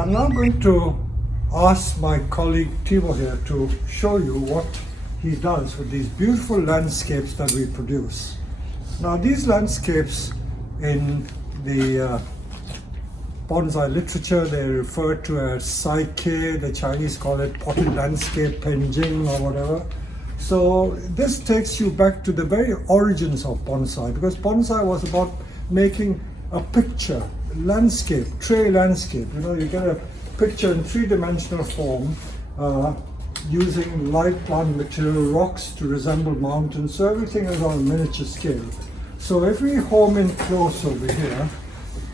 I'm now going to ask my colleague Timo here to show you what he does with these beautiful landscapes that we produce. Now these landscapes in the bonsai literature, they're referred to as Saike, the Chinese call it potted landscape, Penjing or whatever. So this takes you back to the very origins of bonsai, because bonsai was about making a picture, landscape, tray landscape. You know, you get a picture in three-dimensional form using live plant material, rocks to resemble mountains, so everything is on a miniature scale. So if we home in close over here,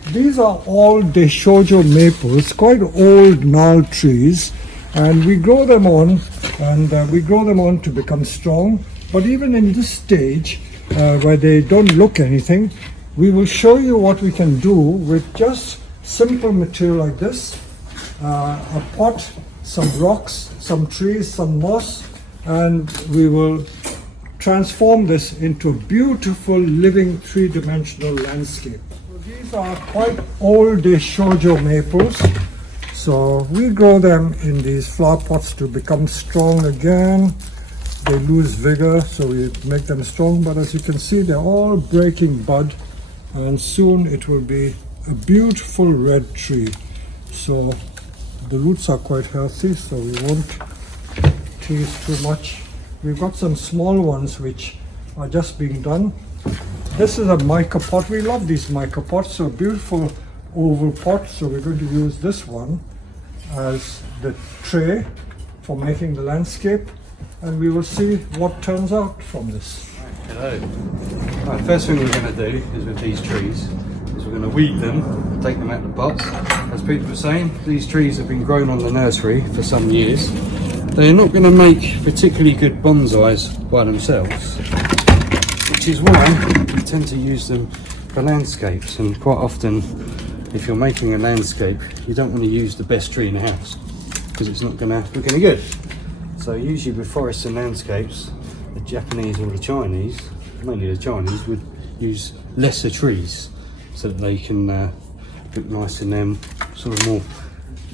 these are all Deshojo maples, quite old gnarled trees, and we grow them on, to become strong. But even in this stage, where they don't look anything, we will show you what we can do with just simple material like this, a pot, some rocks, some trees, some moss, and we will transform this into a beautiful living three-dimensional landscape. So these are quite old Deshojo maples. So we grow them in these flower pots to become strong again. They lose vigor, so we make them strong, but as you can see, they're all breaking bud, and soon it will be a beautiful red tree. So the roots are quite healthy, so we won't tease too much. We've got some small ones which are just being done. This is a mica pot. We love these mica pots, so beautiful oval pot. So we're going to use this one as the tray for making the landscape, and we will see what turns out from this. Hello. Right, first thing we're going to do is with these trees is we're going to weed them, take them out of the pots. As people were saying, these trees have been grown on the nursery for some years. They're not going to make particularly good bonsais by themselves, which is why we tend to use them for landscapes. And quite often, if you're making a landscape, you don't want to use the best tree in the house because it's not going to look any good. So usually with forests and landscapes, the Japanese or the Chinese, mainly the Chinese, would use lesser trees so that they can look nice in them sort of more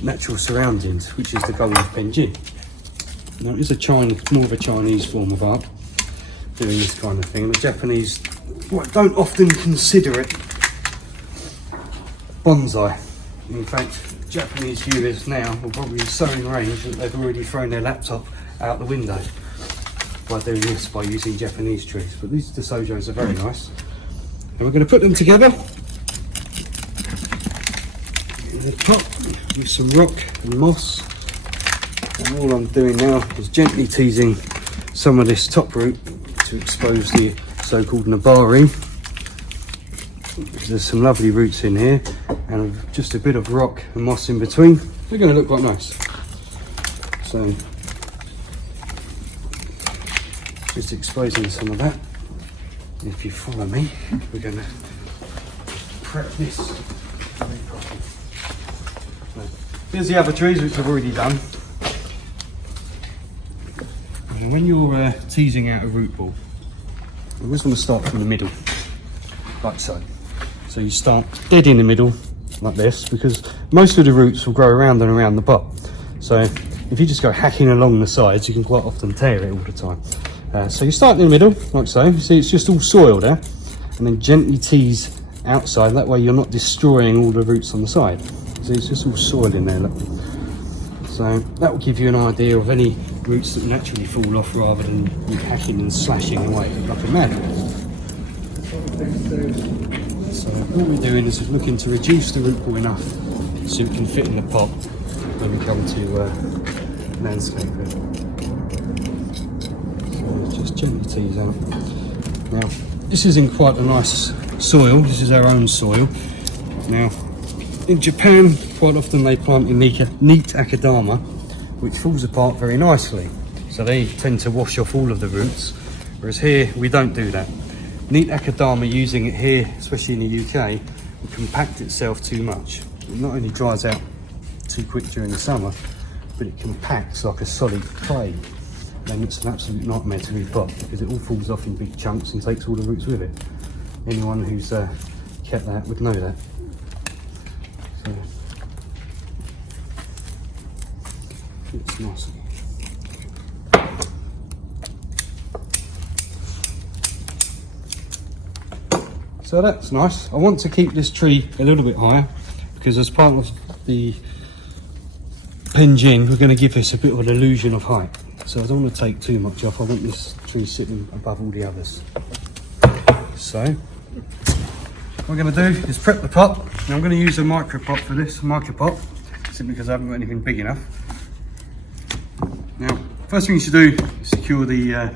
natural surroundings, which is the goal of Penjing. Now it is more of a Chinese form of art, doing this kind of thing. The Japanese don't often consider it bonsai. In fact, Japanese viewers now will probably be so enraged that they've already thrown their laptop out the window by doing this, by using Japanese trees. But these Desojos are very nice. And we're going to put them together in the pot with some rock and moss. And all I'm doing now is gently teasing some of this top root to expose the so-called nabari. There's some lovely roots in here and just a bit of rock and moss in between. They're going to look quite nice. So just exposing some of that. If you follow me, we're going to prep this. Here's the other trees which I've already done. And when you're teasing out a root ball, you always want to start from the middle, like so. So you start dead in the middle, like this, because most of the roots will grow around and around the pot. So if you just go hacking along the sides, you can quite often tear it all the time. So you start in the middle, like so. You see it's just all soil there, and then gently tease outside. That way you're not destroying all the roots on the side. See, it's just all soil in there, look. So that will give you an idea of any roots that naturally fall off, rather than you hacking and slashing away like a madman. So what we're doing is looking to reduce the root ball enough so it can fit in the pot when we come to landscaping. So just gently tease out. Now this is in quite a nice soil. This is our own soil. Now in Japan, quite often they plant in neat akadama, which falls apart very nicely. So they tend to wash off all of the roots, whereas here we don't do that. Neat akadama, using it here, especially in the UK, will compact itself too much. It not only dries out too quick during the summer, but it compacts like a solid clay. Then it's an absolute nightmare to repot because it all falls off in big chunks and takes all the roots with it. Anyone who's kept that would know that. So Nice. So that's nice. I want to keep this tree a little bit higher because as part of the Penjing, we're going to give this a bit of an illusion of height. So I don't want to take too much off. I want this tree sitting above all the others. So what we're going to do is prep the pot. Now I'm going to use a micro pot for this, micro pot, simply because I haven't got anything big enough. Now, first thing you should do is secure the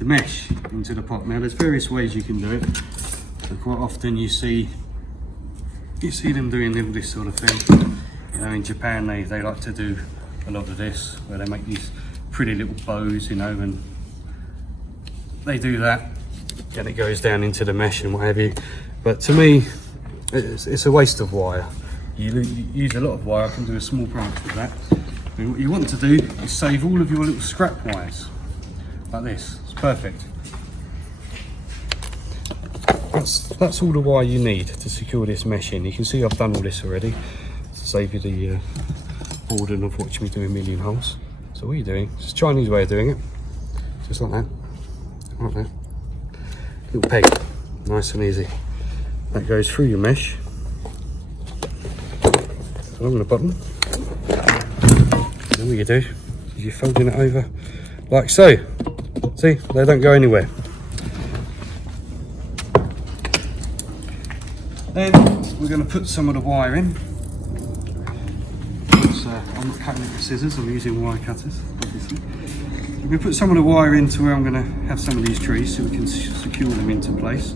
mesh into the pot. Now there's various ways you can do it. So quite often you see them doing all this sort of thing. You know, in Japan they like to do a lot of this, where they make these pretty little bows, you know, and they do that, and it goes down into the mesh and what have you. But to me, it's a waste of wire. You use a lot of wire. I can do a small branch with that. And what you want to do is save all of your little scrap wires, like this. It's perfect. That's all the wire you need to secure this mesh in. You can see I've done all this already to save you the boredom of watching me do a million holes. So what are you doing? It's a Chinese way of doing it. Just like that. Like that. Little peg. Nice and easy. That goes through your mesh. Along the bottom. And what you do is you're folding it over like so. See? They don't go anywhere. Then we're going to put some of the wire in. I'm not cutting it with scissors, I'm using wire cutters, obviously. We're going to put some of the wire into where I'm going to have some of these trees so we can secure them into place.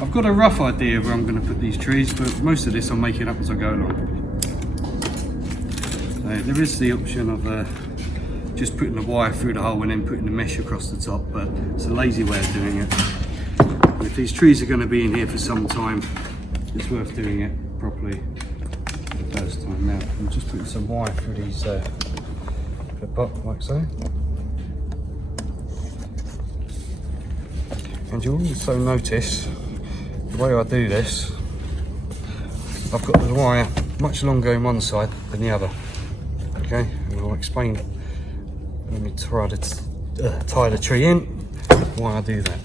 I've got a rough idea of where I'm going to put these trees, but most of this I'm making up as I go along. There is the option of just putting the wire through the hole and then putting the mesh across the top, but it's a lazy way of doing it. And if these trees are going to be in here for some time, it's worth doing it properly the first time. Now I'm just putting some wire through these the pot like so, and you'll also notice the way I do this, I've got the wire much longer on one side than the other. Okay, and I'll explain when we try to tie the tree in why I do that.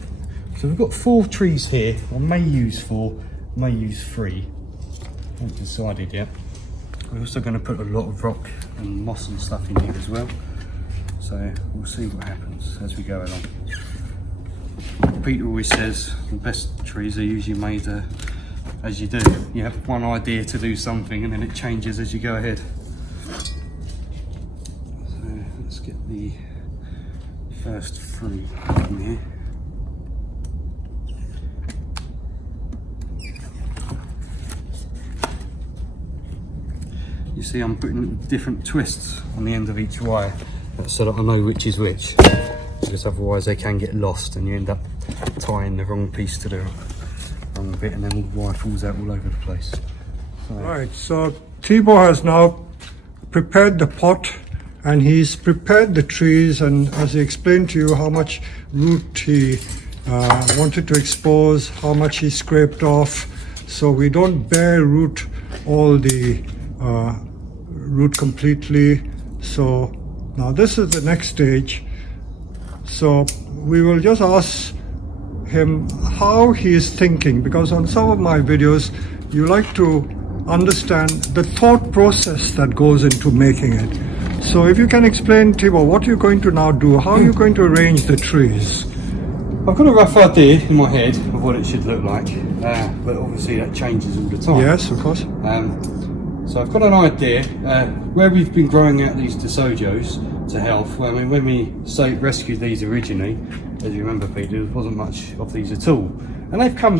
So we've got 4 trees here. I may use 4. May use 3, I haven't decided yet. We're also going to put a lot of rock and moss and stuff in here as well, so we'll see what happens as we go along. Peter always says the best trees are usually made as you do. You have one idea to do something and then it changes as you go ahead. So let's get the first 3 in here. You see I'm putting different twists on the end of each wire so that I know which is which, because otherwise they can get lost and you end up tying the wrong piece to the wrong bit and then all the wire falls out all over the place. Right, so Thibaut has now prepared the pot and he's prepared the trees, and as he explained to you how much root he wanted to expose, how much he scraped off, so we don't bare root all the root completely. So now this is the next stage, so we will just ask him how he is thinking, because on some of my videos you like to understand the thought process that goes into making it. So if you can explain, Thibaut, what you're going to now do, how you're going to arrange the trees. I've got a rough idea in my head of what it should look like, but obviously that changes all the time. Yes, of course. So I've got an idea where we've been growing out these Tesojos to health. I mean, when we rescued these originally, as you remember, Peter, there wasn't much of these at all, and they've come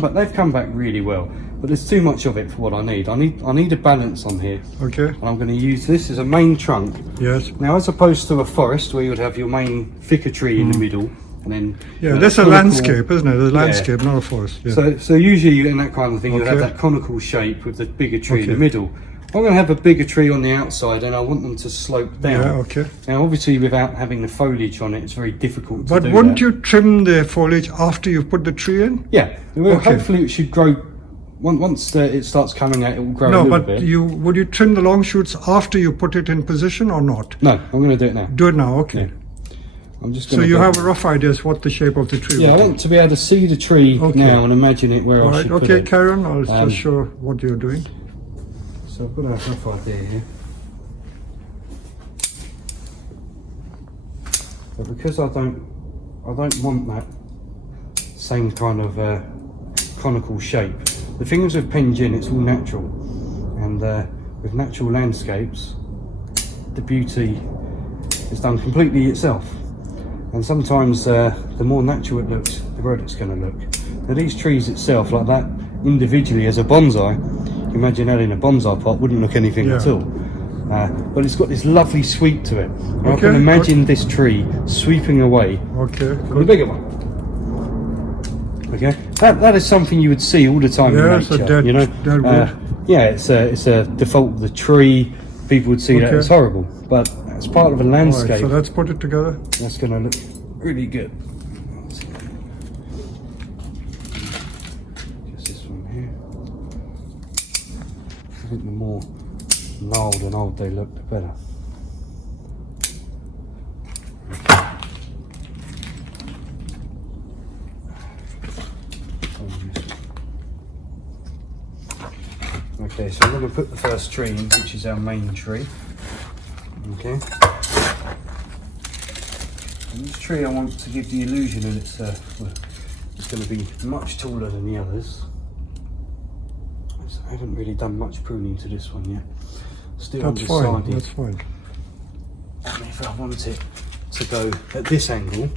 back really well. But there's too much of it for what I need. I need a balance on here. Okay. And I'm going to use this as a main trunk. Yes. Now, as opposed to a forest where you would have your main thicker tree in the middle, and then that's a landscape, isn't it? It's a landscape, not a forest. Yeah. So usually in that kind of thing, you have that conical shape with the bigger tree in the middle. I'm going to have a bigger tree on the outside, and I want them to slope down. Yeah, okay. Now, obviously, without having the foliage on it, it's very difficult to do that. But wouldn't you trim the foliage after you've put the tree in? Yeah. Well, hopefully it should grow once it starts coming out, it will grow a No, little but bit. would you trim the long shoots after you put it in position or not? No, I'm going to do it now. Do it now, okay. Yeah. I'm just So going to. you have a rough idea as what the shape of the tree Yeah, I will be. want to be able to see the tree Okay. now and imagine it where All I right, should put okay, it. carry on. I'll just show what you're doing. So I've got a rough idea here. But because I don't want that same kind of conical shape. The thing is with Penjing, it's all natural, and with natural landscapes, the beauty is done completely itself. And sometimes the more natural it looks, the better it's going to look. Now these trees itself, like that, individually as a bonsai, imagine that in a bonsai pot wouldn't look anything at all. But it's got this lovely sweep to it. And I can imagine this tree sweeping away from the bigger one. Okay, that is something you would see all the time in nature. Dead, you know, dead wood. yeah, it's a default of the tree. People would see that as horrible, but as part of a landscape. Right, so let's put it together. That's going to look really good. Just this one here. I think the more gnarled and old they look, the better. Okay, so I'm going to put the first tree in, which is our main tree. Okay. And this tree, I want to give the illusion that it's going to be much taller than the others. I haven't really done much pruning to this one yet. Still undecided. That's fine. And if I want it to go at this angle,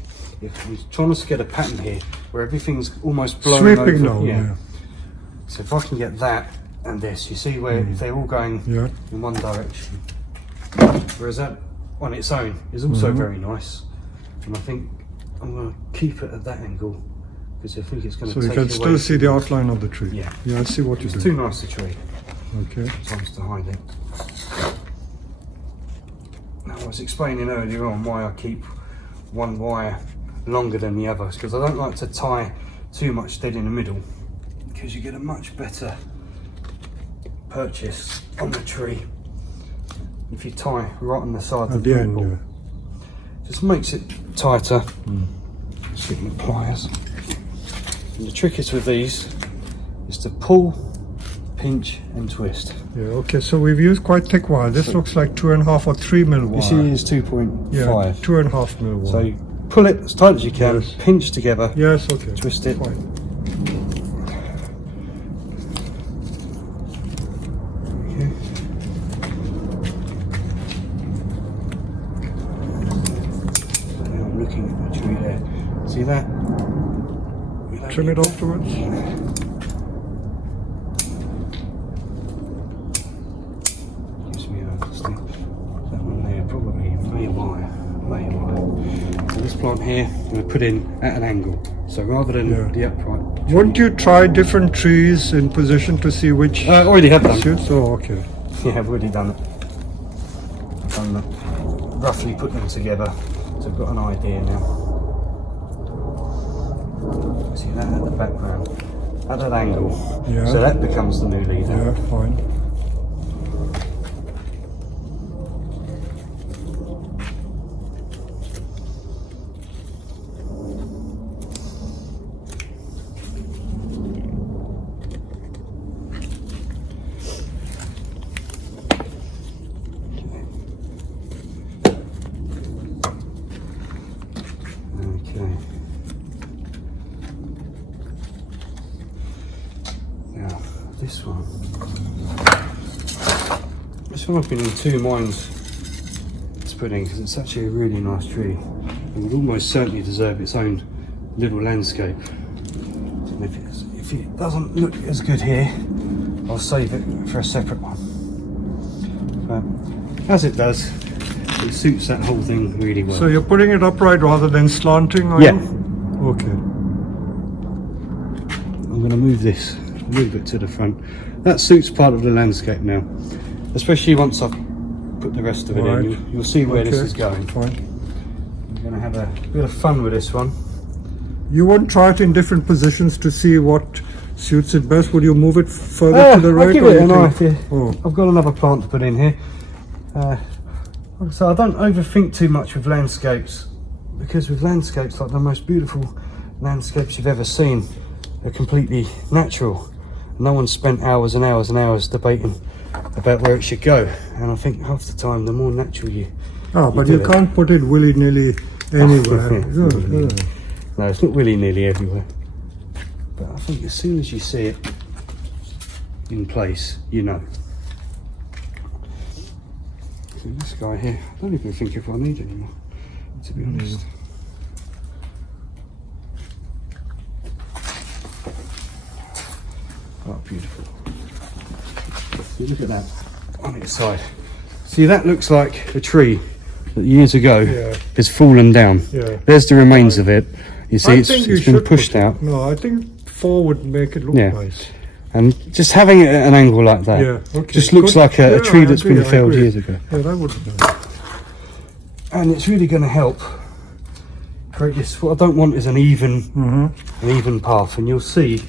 if I'm trying to get a pattern here where everything's almost blown Sweeping over. now, yeah. So if I can get that and this, you see where if they're all going in one direction. Whereas that on its own is also very nice. And I think I'm going to keep it at that angle because I think it's going to So take you away. can still see the outline of the tree. Yeah. Yeah, I see what you're It's doing. too nice a tree. Okay. Sometimes to hide it. Now, I was explaining earlier on why I keep one wire longer than the others, because I don't like to tie too much dead in the middle, because you get a much better purchase on the tree if you tie right on the side of the end. Just makes it tighter. Let's get my pliers. And the trick is with these is to pull, pinch and twist. Yeah, okay, so we've used quite thick wire. This looks like 2.5 or 3 mil wire. You see it's 2.5. Yeah, 2.5 mil wire. So you pull it as tight as you can, pinch together, Yes, okay. twist it. Fine. Okay. So now I'm looking at the tree there. See that? Trim it afterwards. Gives me a stick. That one there, probably may wire. So this plant here, I'm going to put in at an angle. So rather than the upright. Wouldn't you try different trees in position to see which I already have done. suits? Oh, okay. Yeah, I've already done it. I've done that. Roughly put them together, so I've got an idea now. See that at the background, at that angle. Yeah. So that becomes the new leader. Yeah, fine. Okay. Now, this one. This one I've been in two minds to put in because it's actually a really nice tree. It would almost certainly deserve its own little landscape. And if it doesn't look as good here, I'll save it for a separate one. But as it does, it suits that whole thing really well. So you're putting it upright rather than slanting, are Yeah. you? Okay. I'm going to move this a little bit to the front. That suits part of the landscape now, especially once I've put the rest of it in. You'll see where this is going. Fine. I'm going to have a bit of fun with this one. You won't try it in different positions to see what suits it best. Would you move it further to the right? I'll give or it you a think- knife, yeah. Oh. I've got another plant to put in here. So I don't overthink too much with landscapes, because with landscapes, like the most beautiful landscapes you've ever seen, are completely natural. No one spent hours and hours and hours debating about where it should go, and I think half the time the more natural you But do you it. can't put it willy-nilly anywhere. Yeah. No, it's not willy-nilly everywhere, but I think as soon as you see it in place, you know. So this guy here, I don't even think if I need anymore, to be honest. Oh, beautiful. See, look at that on its side. See, that looks like a tree that years ago has fallen down. Yeah. There's the remains of it. You see, I it's think you been should pushed put it- out. No, I think 4 would make it look Yeah. nice. And just having it at an angle like that, Yeah, okay. just looks Good. like a Yeah, tree I that's agree, been I felled agree. years ago. Yeah, that would be nice. And it's really going to help create this. What I don't want is an even path, and you'll see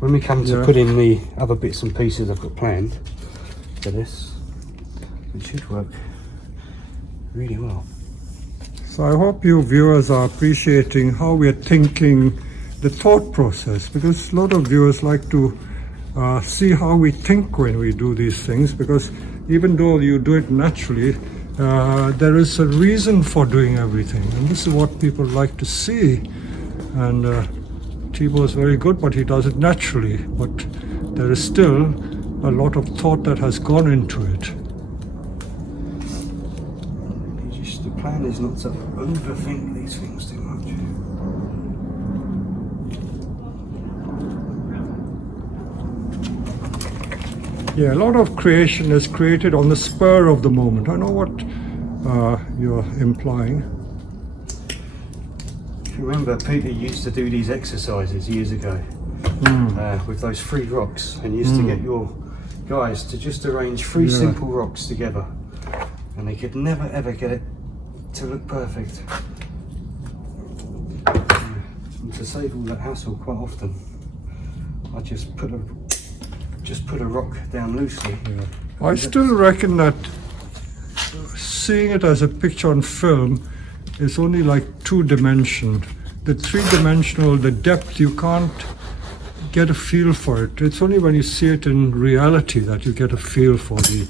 when we come to Yeah. put in the other bits and pieces I've got planned for this, it should work really well. So I hope you viewers are appreciating how we are thinking, the thought process, because a lot of viewers like to see how we think when we do these things, because even though you do it naturally, there is a reason for doing everything, and this is what people like to see. And Thibaut is very good, but he does it naturally, but there is still a lot of thought that has gone into it. The plan is not to overthink these things too much. Yeah, a lot of creation is created on the spur of the moment. I know what you're implying. If you remember, Peter used to do these exercises years ago with those 3 rocks, and used to get your guys to just arrange 3 simple rocks together, and they could never ever get it to look perfect. And to save all that hassle, quite often I just put a rock down loosely. I still reckon that seeing it as a picture on film is only like 2-dimensional. The 3-dimensional, the depth, you can't get a feel for it. It's only when you see it in reality that you get a feel for the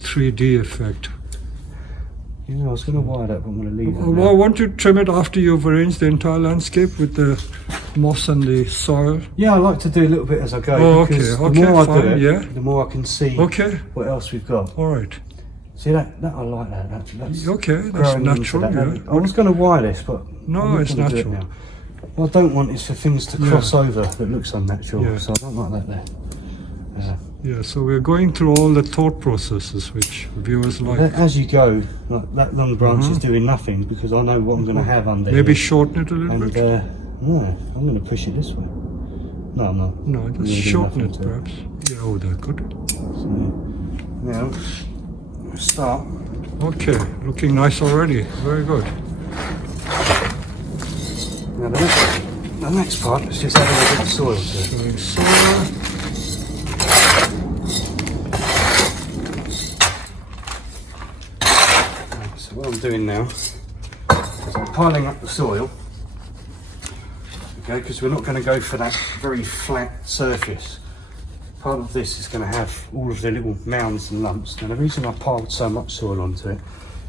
3D effect. Yeah, I was going to wire that, but I'm going to leave it. Well, won't you trim it after you've arranged the entire landscape with the moss and the soil? Yeah, I like to do a little bit as I go. Oh, because okay, the more I fine, do it, yeah. the more I can see Okay, what else we've got. all right. See that I like that. That's Okay, that's growing into natural, that. yeah. I was going to wire this, but No, I'm not it's gonna do it natural. now. What I don't want is for things to cross over that looks unnatural. Yeah. So I don't like that there. Yeah, so we're going through all the thought processes which viewers like. As you go, like that long branch is doing nothing, because I know what I'm going to have under Maybe here. shorten it a little And bit. no, I'm going to push it this way. No, I'm not. No, I'm just gonna do shorten nothing it to perhaps. Yeah, oh, that's good. So, now, we'll start. Okay, looking nice already. Very good. Now the next part is just adding a bit of soil to it. Showing soil. So what I'm doing now is I'm piling up the soil, okay, because we're not going to go for that very flat surface. Part of this is going to have all of the little mounds and lumps. Now the reason I piled so much soil onto it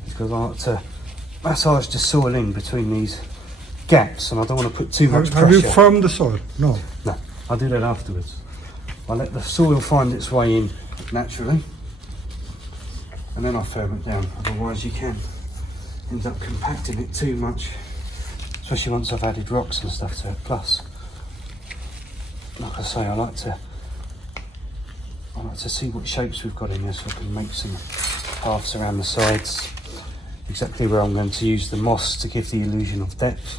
is because I like to massage the soil in between these gaps, and I don't want to put too much Have you pressure. firmed the soil? No. No, I'll do that afterwards. I let the soil find its way in naturally, and then I firm it down. Otherwise you can end up compacting it too much, especially once I've added rocks and stuff to it. Plus, like I say, I like to see what shapes we've got in here, so I can make some paths around the sides, exactly where I'm going to use the moss to give the illusion of depth.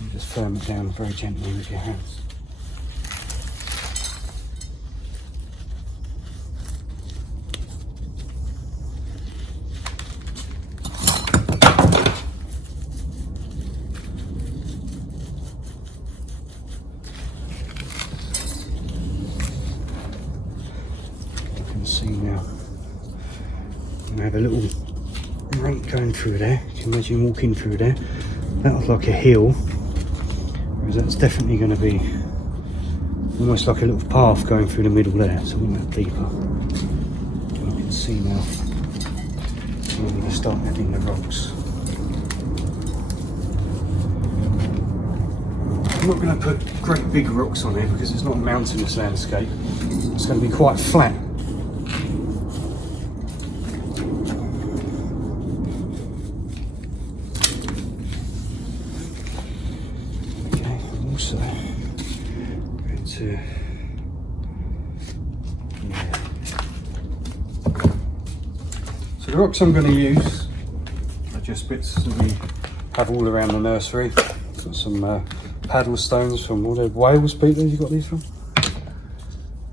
And just firm it down very gently with your hands. have a little ramp going through there. You can imagine walking through there. That looks like a hill, whereas that's definitely going to be almost like a little path going through the middle there, so we're not deeper. And you can see now we're going to start adding the rocks. I'm not going to put great big rocks on here because it's not a mountainous landscape. It's going to be quite flat. Okay, also going to so the rocks I'm going to use are just bits that we have all around the nursery. Got some paddle stones from all the Wales people. You got these from?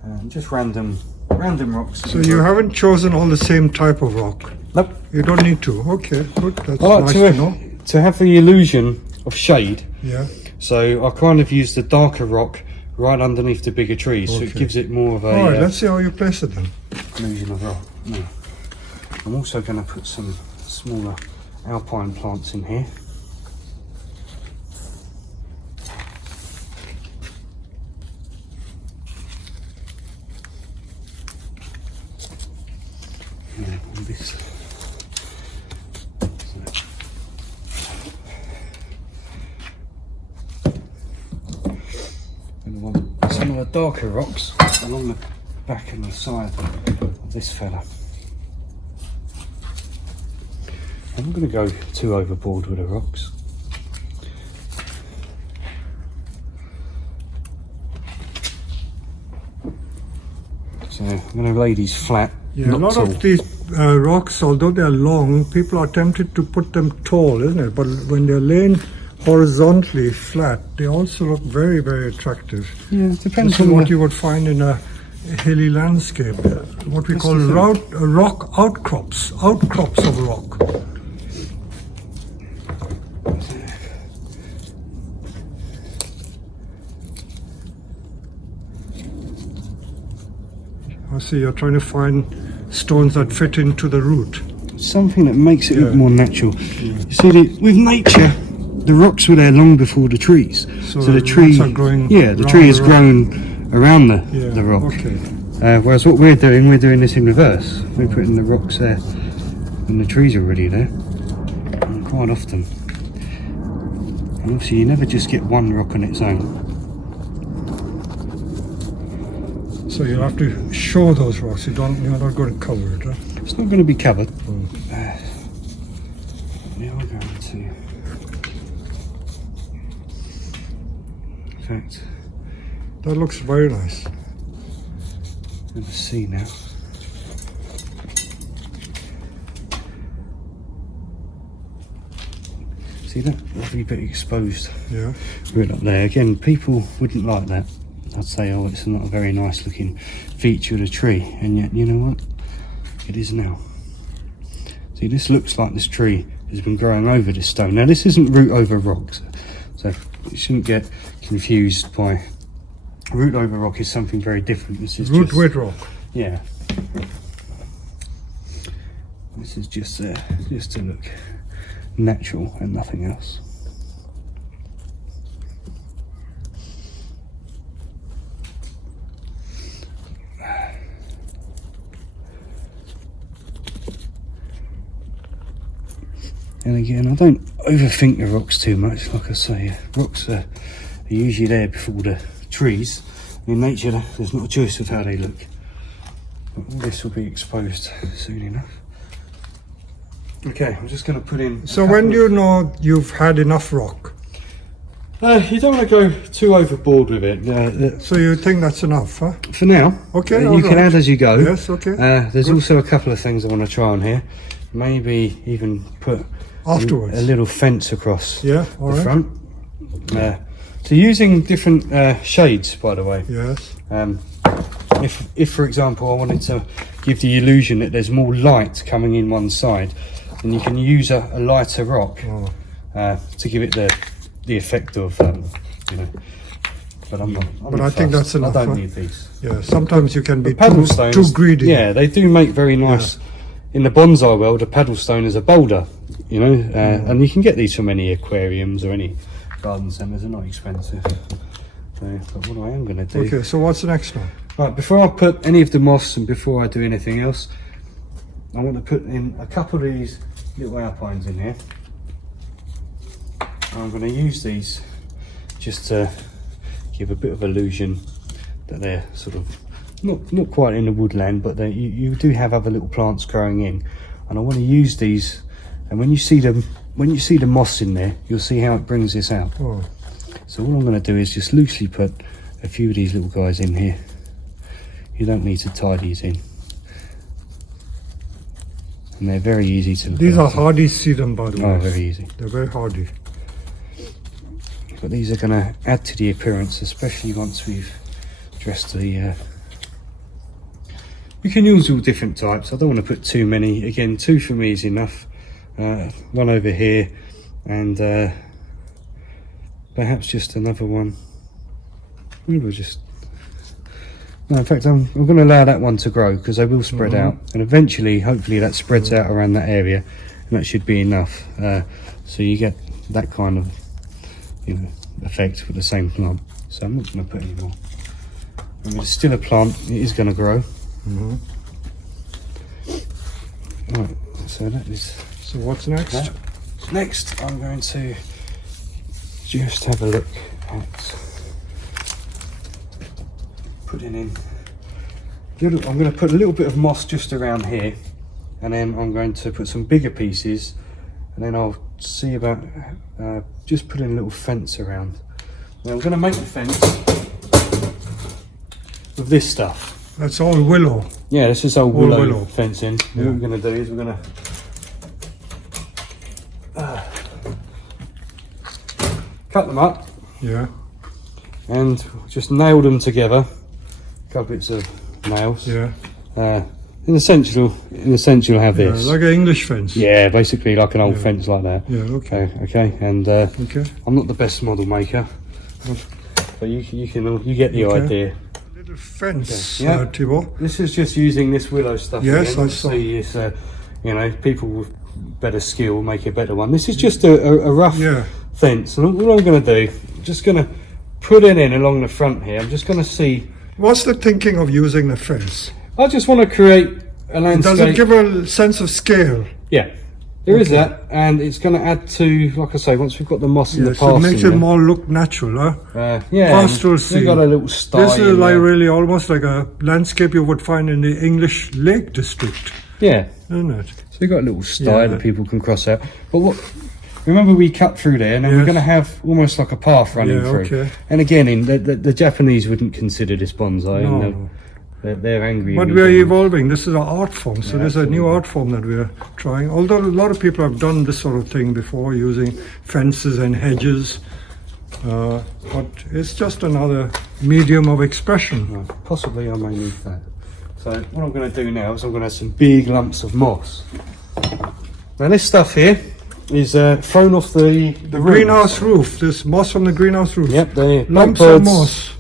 And just random rocks. So you haven't chosen all the same type of rock? Nope. You don't need to. Okay, good. That's I like nice to to know. to have the illusion of shade. Yeah. So I kind of use the darker rock right underneath the bigger trees, so it Okay. gives it more of a All right, let's see how you place it then. illusion of rock. No. I'm also going to put some smaller alpine plants in here. Yeah, on this. And I want some of the darker rocks along the back and the side of this fella. I'm not going to go too overboard with the rocks. So I'm going to lay these flat. Yeah, a not lot tall. of these rocks, although they're long, people are tempted to put them tall, isn't it? But when they're laying horizontally flat, they also look very, very attractive. Yeah, it depends This is on what the- you would find in a hilly landscape, what we That's call the thing. rock outcrops of rock. I see you're trying to find stones that fit into the root. Something that makes it look Yeah. more natural. You see, with nature, the rocks were there long before the trees. So the the tree, roots are growing yeah, the around tree the has rock. grown around the rock. Okay. Whereas what we're doing this in reverse. We're putting the rocks there, and the trees are already there. And quite often, and obviously, you never just get one rock on its own. So you'll have to show those rocks. You're not going to cover it, huh? It's not going to be covered. Mm. We are going to. In fact, That looks very nice. I'm going to see now. See that lovely bit exposed Yeah. right up there. Again, people wouldn't like that. I'd say, oh, it's not a very nice looking feature of the tree, and yet, you know what? It is now. See, this looks like this tree has been growing over this stone. Now, this isn't root over rocks, so you shouldn't get confused by root over rock is something very different. This is Root just, with rock. yeah. This is just to look natural and nothing else. And again, I don't overthink the rocks too much. Like I say, rocks are usually there before the trees. In nature, there's not a choice of how they look. But all this will be exposed soon enough. Okay, I'm just going to put in. So when do you know you've had enough rock? You don't want to go too overboard with it. So you think that's enough, huh? For now, Okay, you all can right. add as you go. Yes, okay. There's Good. also a couple of things I want to try on here. Maybe even put Afterwards. a little fence across Yeah, all the right. front. So using different shades, by the way. Yes. If for example I wanted to give the illusion that there's more light coming in one side, then you can use a lighter rock Oh. to give it the effect of you know. But I'm not. But I think that's enough, I don't huh? need these. Yeah. Sometimes you can be Paddle too stones, greedy. Yeah, they do make very nice in the bonsai world, a paddle stone is a boulder, you know, and you can get these from any aquariums or any garden centres. They're not expensive. So, but what I am going to do. Okay, so what's the next one? Right, before I put any of the moss and before I do anything else, I want to put in a couple of these little alpines in here. I'm going to use these just to give a bit of illusion that they're sort of not quite in the woodland, but you do have other little plants growing in, and I want to use these. And when you see the moss in there, you'll see how it brings this out. Oh. So all I'm going to do is just loosely put a few of these little guys in here. You don't need to tie these in, and they're very easy to look These after. are hardy sedum, by the way. Oh, very easy. They're very hardy. But these are going to add to the appearance, especially once we've dressed the... You can use all different types. I don't want to put too many. Again, 2 for me is enough. One over here, and perhaps just another one. We'll just... No, in fact, I'm going to allow that one to grow because they will spread out, and eventually, hopefully, that spreads out around that area, and that should be enough. So you get that kind of, you know, effect with the same plant. So I'm not going to put any more. I mean, it's still a plant. It is going to grow. Right. So that is. So what's next? That. Next, I'm going to just have a look at putting in. I'm going to put a little bit of moss just around here, and then I'm going to put some bigger pieces, and then I'll see about just putting a little fence around. Now I'm going to make the fence with this stuff. That's all willow. Yeah, this is old willow, willow fencing. Yeah. What we're going to do is we're going to cut them up. Yeah. And just nail them together. A couple bits of nails. Yeah. In essential, have Yeah, this. like an English fence. Yeah, basically like an old fence like that. Yeah. Okay. Okay. And Okay. I'm not the best model maker, but you get the idea. Little fence, Okay. Yeah. Thibault. This is just using this willow stuff. Yes, again. I saw. See, it's, you know, people with better skill make a better one. This is just a rough fence, and all I'm going to do, just going to put it in along the front here. I'm just going to see. What's the thinking of using the fence? I just want to create a landscape. Does it give a sense of scale? Yeah, there is that, and it's going to add to, like I say, once we've got the moss and the So it parsing. makes it more look natural, huh? Yeah, Pastoral we've scene. got a little style. This is like really almost like a landscape you would find in the English Lake District, Yeah, isn't it? so we've got a little style Yeah. that people can cross out. But what? Remember, we cut through there, and then we're Yes. going to have almost like a path running through. Okay. And again, the Japanese wouldn't consider this bonsai, No. and they're angry. But with we are me. evolving. This is an art form, so Yeah, there's a new absolutely. art form that we're trying. Although a lot of people have done this sort of thing before, using fences and hedges, but it's just another medium of expression. Well, possibly I may need that. So what I'm going to do now is I'm going to have some big lumps of moss. Now this stuff here is thrown off the Greenhouse roof. This moss from the greenhouse roof. Yep, the Lumps of moss.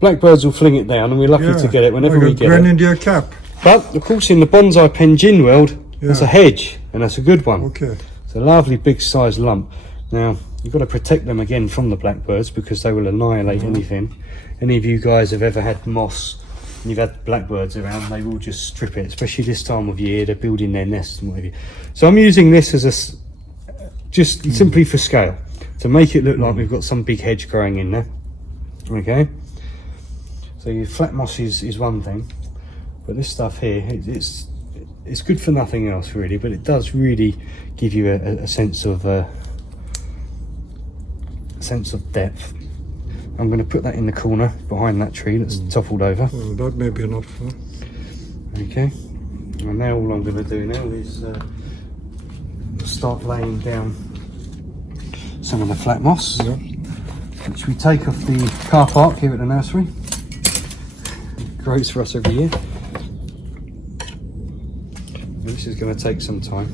Blackbirds will fling it down, and we're lucky to get it whenever like we a get it. grenadier cap. But of course, in the bonsai Penjing world, that's a hedge, and that's a good one. Okay. It's a lovely big sized lump. Now you've got to protect them again from the blackbirds because they will annihilate anything. Any of you guys have ever had moss and you've had blackbirds around, they will just strip it, especially this time of year. They're building their nests and whatever. So I'm using this as just simply for scale, to make it look like we've got some big hedge growing in there. Okay. So your flat moss is one thing, but this stuff here, it's good for nothing else really, but it does really give you a sense of depth. I'm going to put that in the corner behind that tree that's toppled over. Well, that may be enough. Huh? Okay, and now all I'm going to do now is start laying down some of the flat moss, which we take off the car park here at the nursery. It grows for us every year. This is going to take some time.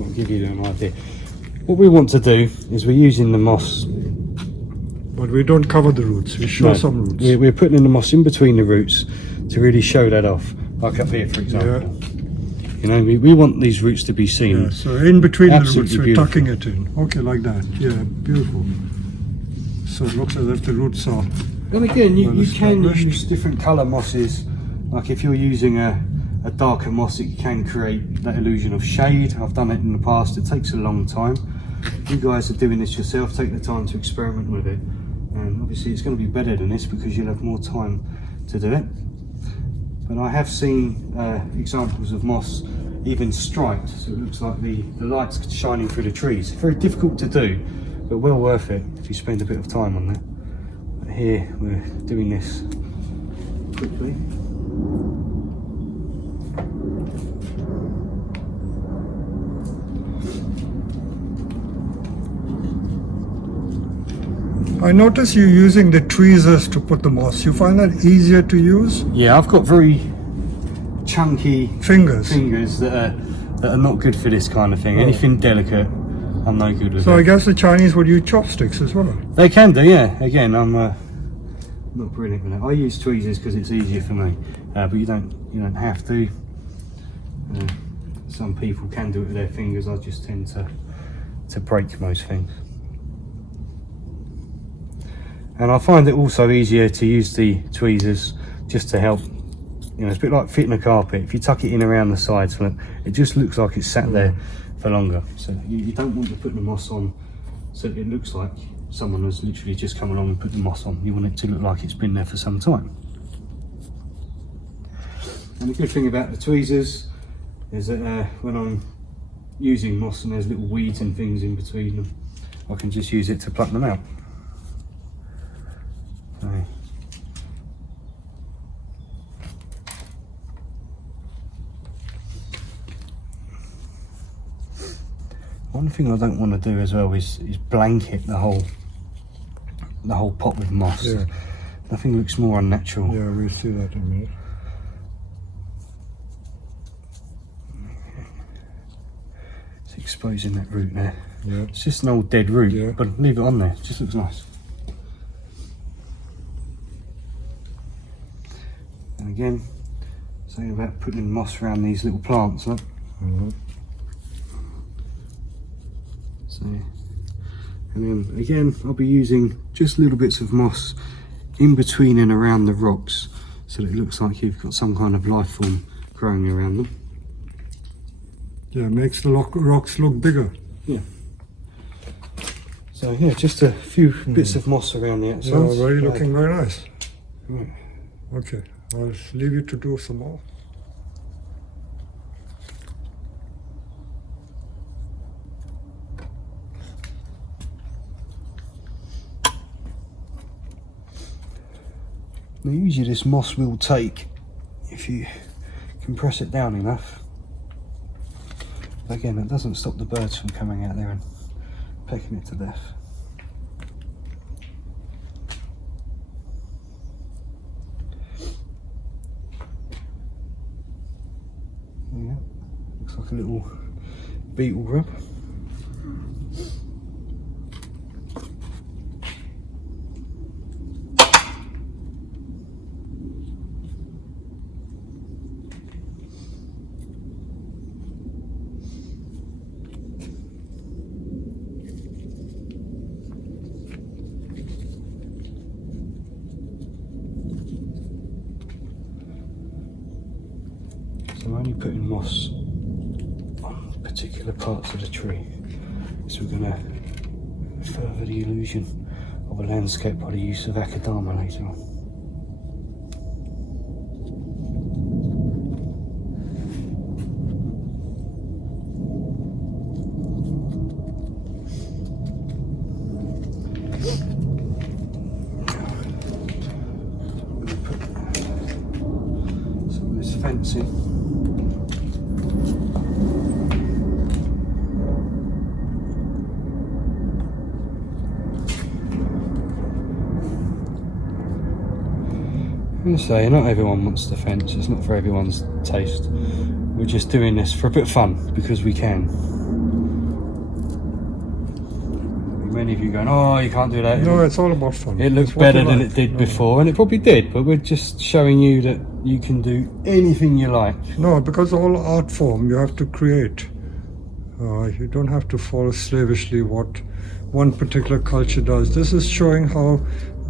I'll give you an idea. What we want to do is we're using the moss. But we don't cover the roots. We show some roots. We're putting in the moss in between the roots to really show that off. Like up here, for example. You know, we want these roots to be seen. Yeah, so in between the roots, Absolutely we're beautiful. tucking it in. Okay, like that. Yeah, beautiful. So it looks as if the roots are. And again, you can established. use different colour mosses. Like if you're using a darker moss, it can create that illusion of shade. I've done it in the past. It takes a long time. You guys are doing this yourself. Take the time to experiment with it. And obviously it's going to be better than this because you'll have more time to do it. But I have seen examples of moss even striped, so it looks like the light's shining through the trees. Very difficult to do, but well worth it if you spend a bit of time on that. But here we're doing this quickly. I notice you using the tweezers to put the moss. You find that easier to use? Yeah, I've got very chunky Fingers. that are not good for this kind of thing. Anything delicate, I'm no good with. So it. I guess the Chinese would use chopsticks as well. They can do, yeah. Again, I'm not brilliant with that. I use tweezers because it's easier for me, but you don't have to. Some people can do it with their fingers. I just tend to break most things. And I find it also easier to use the tweezers just to help. You know, it's a bit like fitting a carpet. If you tuck it in around the sides, it just looks like it's sat there for longer. So you don't want to put the moss on so it looks like someone has literally just come along and put the moss on. You want it to look like it's been there for some time. And the good thing about the tweezers is that when I'm using moss and there's little weeds and things in between them, I can just use it to pluck them out. So, one thing I don't want to do as well is blanket the whole pot with moss. Yeah. Nothing looks more unnatural. Yeah, we'll see that in a minute. It's exposing that root there. Yeah. It's just an old dead root, Yeah. but leave it on there. It just looks nice. And again, saying about putting moss around these little plants, look. So, and then again, I'll be using just little bits of moss in between and around the rocks, so that it looks like you've got some kind of life form growing around them. Yeah, makes the rocks look bigger. Yeah. So yeah, just a few bits of moss around the outside. Yeah, already looking very nice. Right. Okay, I'll leave you to do some more. Now usually this moss will take, if you can press it down enough. But again, that doesn't stop the birds from coming out there and pecking it to death. Yeah, looks like a little beetle grub. I'm only putting moss on particular parts of the tree, so we're going to further the illusion of a landscape by the use of akadama later on. Put some of this fencing. I'm going to say, not everyone wants the fence, it's not for everyone's taste. We're just doing this for a bit of fun, because we can. We may any of you going, oh, you can't do that. No, it's all about fun. It looks It's what better you than like. it did No. before, and it probably did, but we're just showing you that you can do anything you like. No, because all art form you have to create. You don't have to follow slavishly what one particular culture does. This is showing how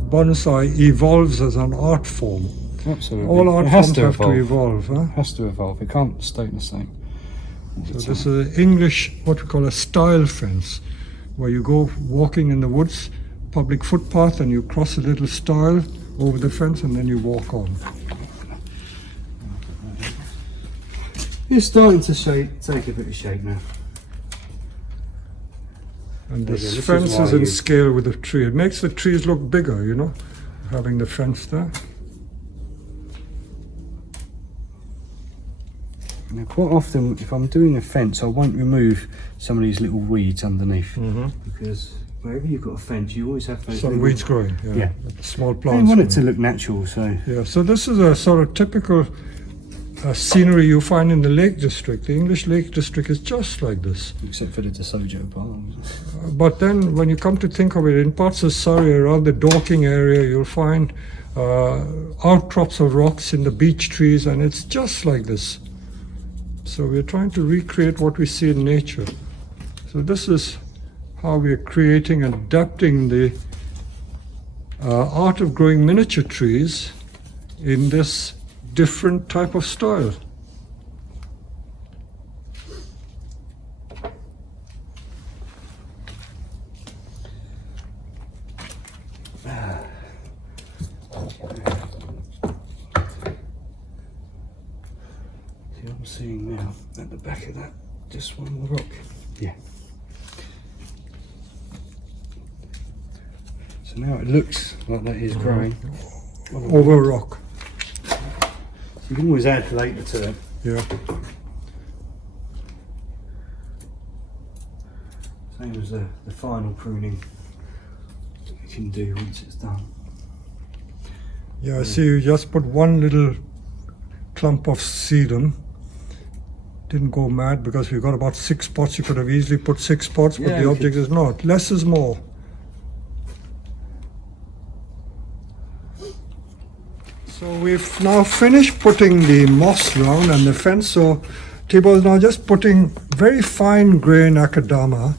bonsai evolves as an art form. Absolutely. All art it has forms to have evolve. to evolve. Huh? It has to evolve. It can't stay the same. So this is an English, what we call a style fence, where you go walking in the woods, public footpath, and you cross a little stile over the fence, and then you walk on. It's starting to take a bit of shape now. And There you this go. This fence is why is in you- scale with the tree. It makes the trees look bigger, you know, having the fence there. Now, quite often, if I'm doing a fence, I won't remove some of these little weeds underneath, because wherever you've got a fence, you always have those Some little- weeds growing, Yeah. small I plants. want it to growing. look natural, so Yeah, so this is a sort of typical scenery you find in the Lake District. The English Lake District is just like this. except for the DeSoto part. But then when you come to think of it, in parts of Surrey, around the Dorking area, you'll find outcrops of rocks in the beech trees, and it's just like this. So we're trying to recreate what we see in nature. So this is how we're creating and adapting the art of growing miniature trees in this different type of style. See what I'm seeing now at the back of that, just one more rock. Yeah. So now it looks like that is growing. Over rock. So you can always add later to it. Yeah. Same as the final pruning that we can do once it's done. Yeah, I see you just put one little clump of sedum. Didn't go mad because we've got about 6 pots. You could have easily put 6 pots, but Yeah, the we object is not. Less is more. So we've now finished putting the moss round and the fence. So Thibaut is now just putting very fine grain akadama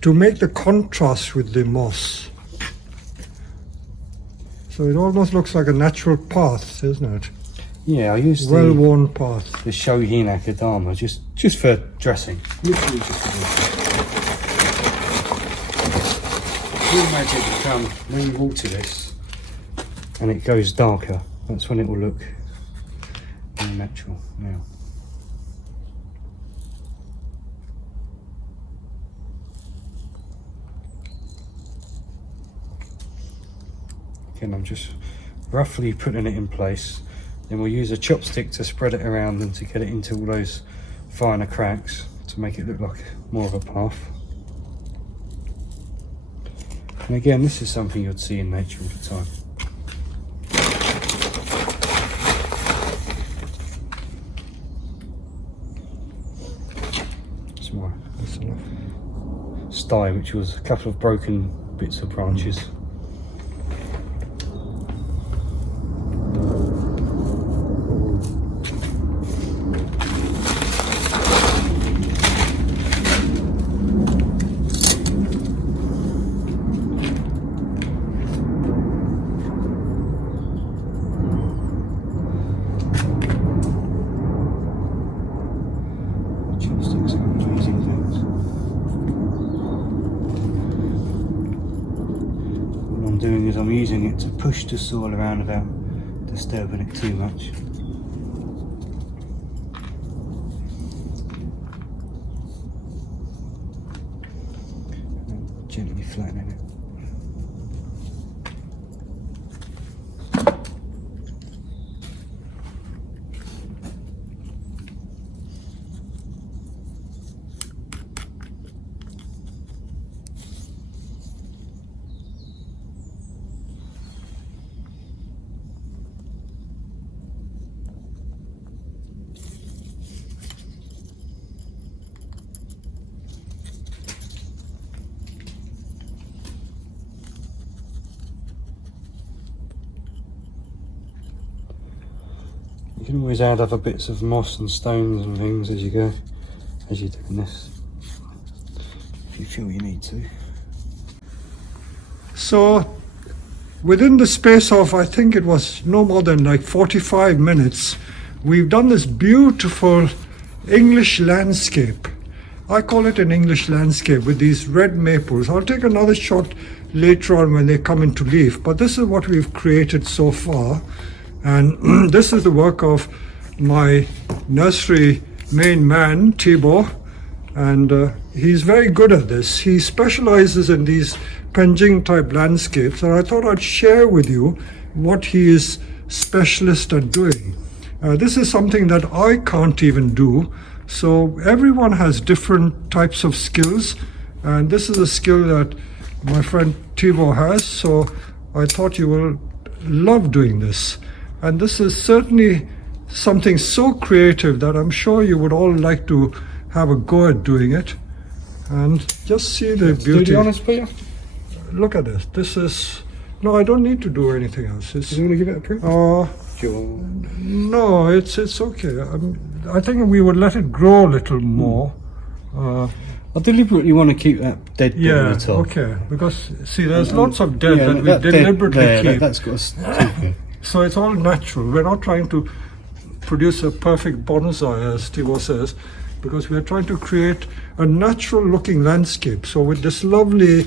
to make the contrast with the moss. So it almost looks like a natural path, isn't it? Yeah, I used Well-worn path. the Shohin Akadama just for dressing. Literally just for dressing. Real magic will come when you water this and it goes darker. That's when it will look more natural now. Again, I'm just roughly putting it in place. Then we'll use a chopstick to spread it around and to get it into all those finer cracks to make it look like more of a path. And again, this is something you'd see in nature all the time. Some more That's enough. sty, which was a couple of broken bits of branches. Chopsticks are amazing things. What I'm doing is I'm using it to push the soil around without disturbing it too much. And gently flattening it. You can always add other bits of moss and stones and things as you go, as you're doing this, if you feel you need to. So within the space of, I think it was no more than like 45 minutes, we've done this beautiful English landscape. I call it an English landscape with these red maples. I'll take another shot later on when they come into leaf, but this is what we've created so far. And this is the work of my nursery main man, Tibor, and he's very good at this. He specializes in these Penjing type landscapes, and I thought I'd share with you what he is specialist at doing. This is something that I can't even do. So everyone has different types of skills, and this is a skill that my friend Tibor has, so I thought you will love doing this. And this is certainly something so creative that I'm sure you would all like to have a go at doing it. And just see the beauty. To be honest, Peter? Look at this. This is... No, I don't need to do anything else. Do you want to give it a proof? Sure. No, it's okay. I think we would let it grow a little more. I deliberately want to keep that dead bit on the top. Okay. Because, see, there's lots of dead that we deliberately keep. That's got a So it's all natural. We're not trying to produce a perfect bonsai, as Tibor says, because we're trying to create a natural looking landscape. So with this lovely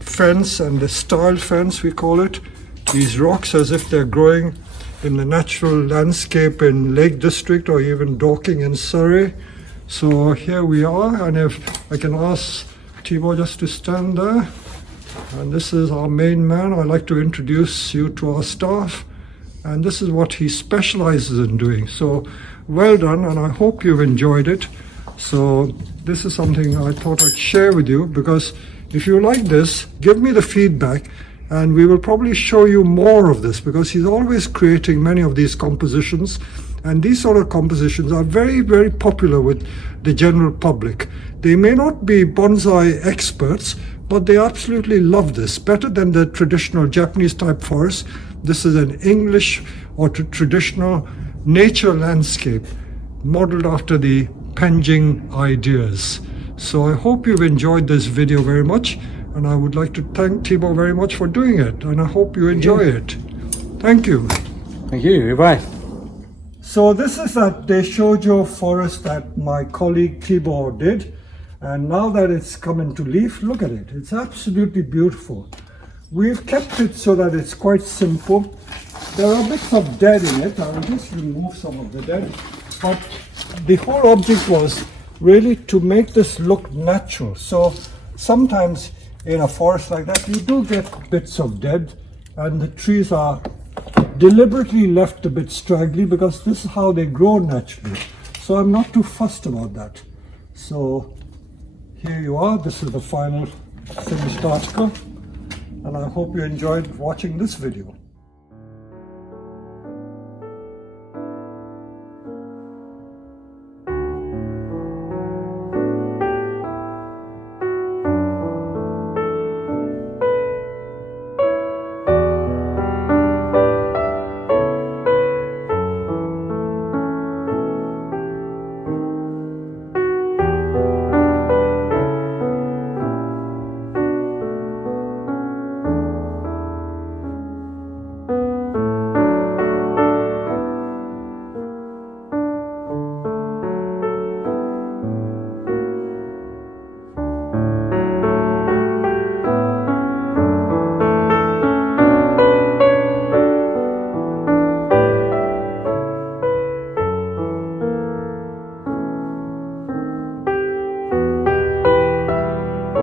fence, and the style fence we call it, these rocks as if they're growing in the natural landscape in Lake District or even Dorking in Surrey. So here we are, and if I can ask Tibor just to stand there. And this is our main man. I'd like to introduce you to our staff, and this is what he specializes in doing. So well done, and I hope you've enjoyed it. So this is something I thought I'd share with you, because if you like this, give me the feedback, and we will probably show you more of this, because he's always creating many of these compositions, and these sort of compositions are very, very popular with the general public. They may not be bonsai experts, but they absolutely love this, better than the traditional Japanese type forest. This is an English or traditional nature landscape modeled after the Penjing ideas. So I hope you've enjoyed this video very much, and I would like to thank Tibor very much for doing it, and I hope you enjoy it. Thank you. Thank you. Bye. So this is that Deishojo forest that my colleague Tibor did. And now that it's come into leaf, look at it. It's absolutely beautiful. We've kept it so that it's quite simple. There are bits of dead in it. I will just remove some of the dead. But the whole object was really to make this look natural. So sometimes in a forest like that, you do get bits of dead, and the trees are deliberately left a bit straggly because this is how they grow naturally. So I'm not too fussed about that. So here you are. This is the final finished article, and I hope you enjoyed watching this video.